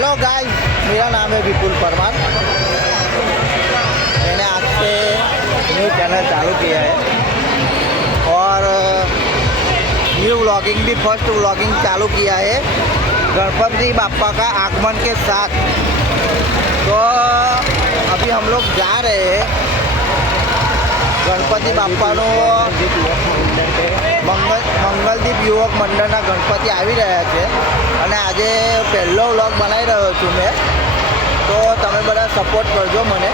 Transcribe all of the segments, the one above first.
Hello guys, मेरा नाम है विपुल परमार। मैंने आज से न्यू चैनल चालू किया है और न्यू व्लॉगिंग भी फर्स्ट व्लॉगिंग चालू किया है गणपति बापा का आगमन के साथ। तो अभी हम लोग जा रहे हैं गणपति बापाનો મંગલદીપ યુવક મંડળના ગણપતિ આવી રહ્યા છે અને આજે પહેલો વ્લોગ બનાવી રહ્યો છું મેં, તો તમે બધા સપોર્ટ કરજો મને।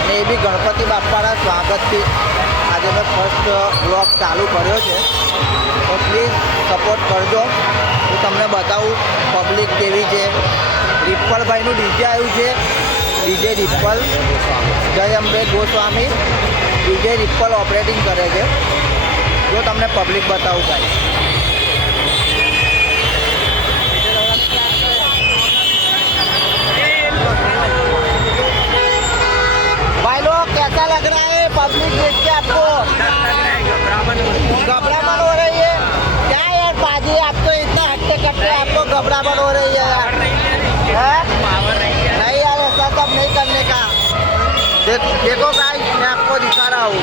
અને એ બી ગણપતિ બાપાના સ્વાગતથી આજે મેં ફર્સ્ટ વ્લોગ ચાલુ કર્યો છે, તો પ્લીઝ સપોર્ટ કરજો। હું તમને બતાવું પબ્લિક કેવી છે। રિપ્પલભાઈનું ડીજે આવ્યું છે, ડીજે રિપ્પલ, જય અંબે ગોસ્વામી ડીજે રિપ્પલ ઓપરેટિંગ કરે છે। જો તમને પબ્લિક बताऊँ भाई। भाई लोग कैसा लग रहा है पब्लिक देख के आपको? घबराहट हो रही है क्या यार पाजी? आप तो इतना हट्टे कट्टे, आपको घबराहट हो रही है यार? नहीं यार, ऐसा सब नहीं करने का। देखो गाइस, मैं आपको दिखा रहा हूँ।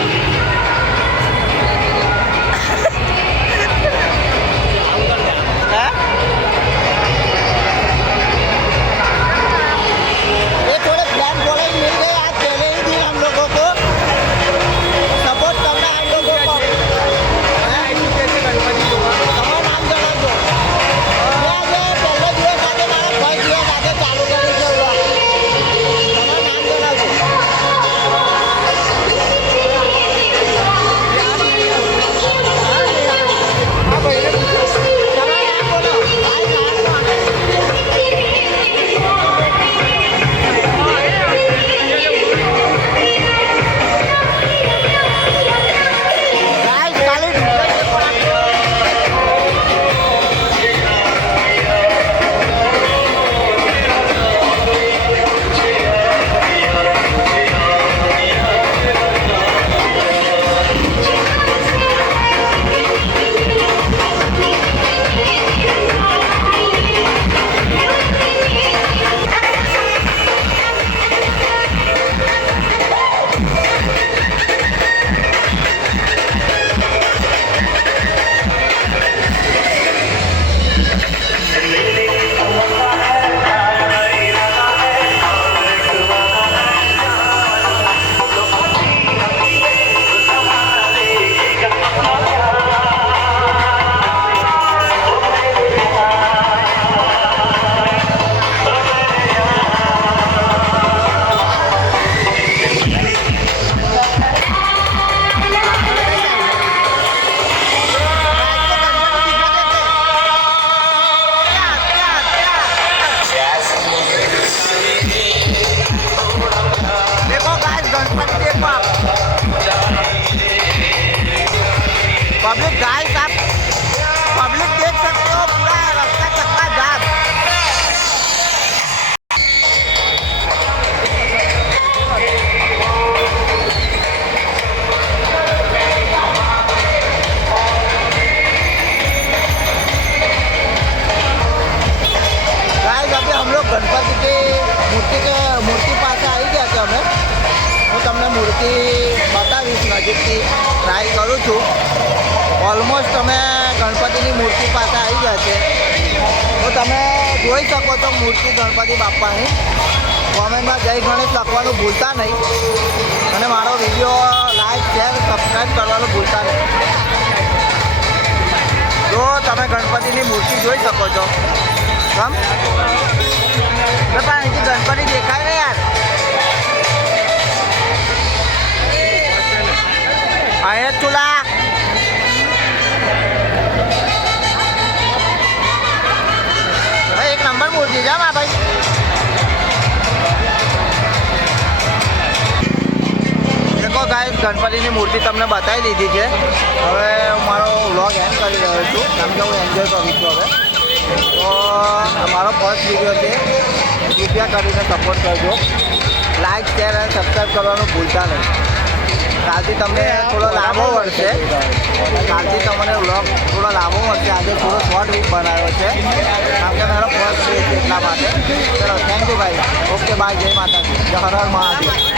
ये थोड़े प्लान फॉलोइंग मिल गए आज पहले ही दिन हम लोगों को। सपोर्ट करना हम लोगों को। તમારું નામ જણાવજો। મેં આજે પહેલો દિવસ આજે મારા ફર્સ્ટ દિવસ આજે ચાલુ કર્યું છે વ્લોગ। તમારું નામ જણાવજો। पब्लिक गाइस, आप पब्लिक देख सकते हो, पूरा रास्ता चक्का जाम। गाइस, अभी हम लोग गणपति की मूर्ति पास आई गया थे। हमें હું તમને મૂર્તિ બતાવીશ નજીકથી, ટ્રાય કરું છું। ઓલમોસ્ટ અમે ગણપતિની મૂર્તિ પાસે આવી ગયા છે, તો તમે જોઈ શકો છો મૂર્તિ ગણપતિ બાપાની। કોમેન્ટમાં જય ગણેશ લખવાનું ભૂલતા નહીં અને મારો વિડીયો લાઈક શેર સબસ્ક્રાઈબ કરવાનું ભૂલતા નહીં। જો તમે ગણપતિની મૂર્તિ જોઈ શકો છો। કમ પણ અહીંથી ગણપતિ દેખાય ને યાર। आया चूल्हा भाई, एक नंबर मूर्ति जा भाई। देखो गाइस, गणपतिની મૂર્તિ તમને બતાવી દીધી છે। હવે હું મારો વ્લોગ એન્ડ કરી રહ્યો છું, કેમ કે હું એન્જોય કરું છું હવે। તો મારો ફર્સ્ટ વિડીયો છે, કૃપયા કરીને સપોર્ટ કરજો। લાઈક શેર અને સબસ્ક્રાઈબ કરવાનું ભૂલતા નહીં। કાલથી તમને થોડો લાંબો મળશે, કાલથી તમને વ્લોગ થોડો લાંબો મળશે। આજે થોડો શોર્ટ વીક બનાવ્યો છે, કેમ કે મારો ફર્સ્ટ ડે છે એટલા માટે. ચલો થેન્ક યુ ભાઈ. ઓકે બાય, જય માતાજી, જય હર હર મહાદેવ.